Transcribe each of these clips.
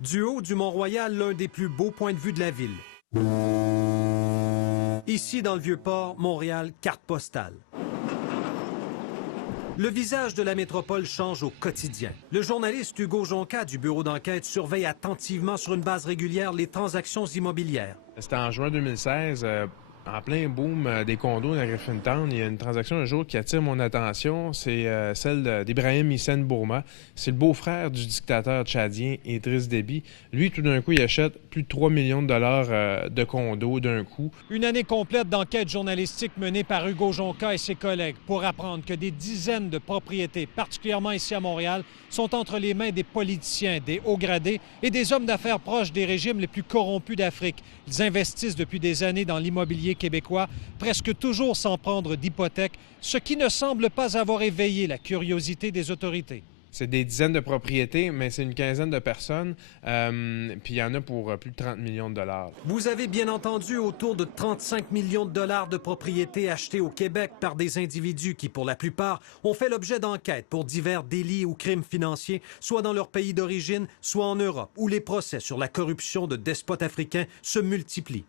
Du haut du Mont-Royal, l'un des plus beaux points de vue de la ville. Ici, dans le Vieux-Port, Montréal, carte postale. Le visage de la métropole change au quotidien. Le journaliste Hugo Jonca du bureau d'enquête surveille attentivement sur une base régulière les transactions immobilières. C'était en juin 2016, en plein boom des condos dans Griffintown. Il y a une transaction un jour qui attire mon attention, c'est celle d'Ibrahim Hissène Bourma. C'est le beau-frère du dictateur tchadien Idriss Déby. Lui, tout d'un coup, il achète plus de 3 millions de dollars de condos d'un coup. Une année complète d'enquête journalistique menée par Hugo Jonca et ses collègues pour apprendre que des dizaines de propriétés, particulièrement ici à Montréal, sont entre les mains des politiciens, des hauts gradés et des hommes d'affaires proches des régimes les plus corrompus d'Afrique. Ils investissent depuis des années dans l'immobilier québécois, presque toujours sans prendre d'hypothèque, ce qui ne semble pas avoir éveillé la curiosité des autorités. C'est des dizaines de propriétés, mais c'est une quinzaine de personnes, puis il y en a pour plus de 30 millions de dollars. Vous avez bien entendu autour de 35 millions de dollars de propriétés achetées au Québec par des individus qui, pour la plupart, ont fait l'objet d'enquêtes pour divers délits ou crimes financiers, soit dans leur pays d'origine, soit en Europe, où les procès sur la corruption de despotes africains se multiplient.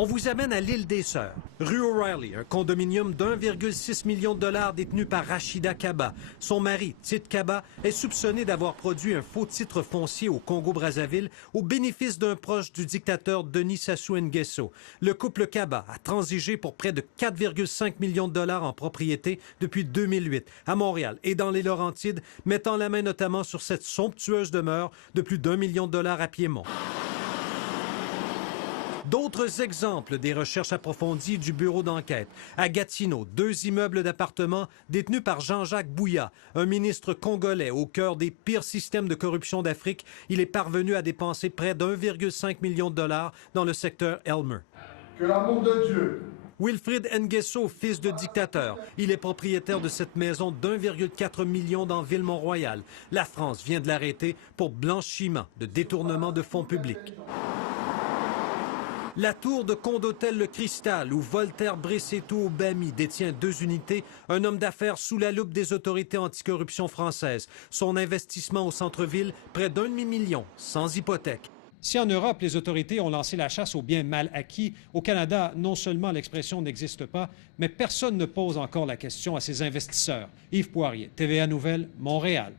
On vous amène à l'île des Sœurs. Rue O'Reilly, un condominium d'1,6 million de dollars détenu par Rachida Kaba. Son mari, Tite Kaba, est soupçonné d'avoir produit un faux titre foncier au Congo-Brazzaville au bénéfice d'un proche du dictateur Denis Sassou Nguesso. Le couple Kaba a transigé pour près de 4,5 millions de dollars en propriété depuis 2008 à Montréal et dans les Laurentides, mettant la main notamment sur cette somptueuse demeure de plus d'1 million de dollars à Piémont. D'autres exemples des recherches approfondies du bureau d'enquête. À Gatineau, 2 immeubles d'appartements détenus par Jean-Jacques Bouya, un ministre congolais au cœur des pires systèmes de corruption d'Afrique. Il est parvenu à dépenser près d'1,5 million de dollars dans le secteur Elmer. Que l'amour de Dieu. Wilfrid Nguesso, fils de dictateur. Il est propriétaire de cette maison d'1,4 million dans Ville-Mont-Royal. La France vient de l'arrêter pour blanchiment de détournement de fonds publics. La tour de Condotel Le Cristal, où Voltaire Bressetto Obami détient 2 unités, un homme d'affaires sous la loupe des autorités anticorruption françaises. Son investissement au centre-ville, près d'1 demi-million, sans hypothèque. Si en Europe, les autorités ont lancé la chasse aux biens mal acquis, au Canada, non seulement l'expression n'existe pas, mais personne ne pose encore la question à ces investisseurs. Yves Poirier, TVA Nouvelles, Montréal.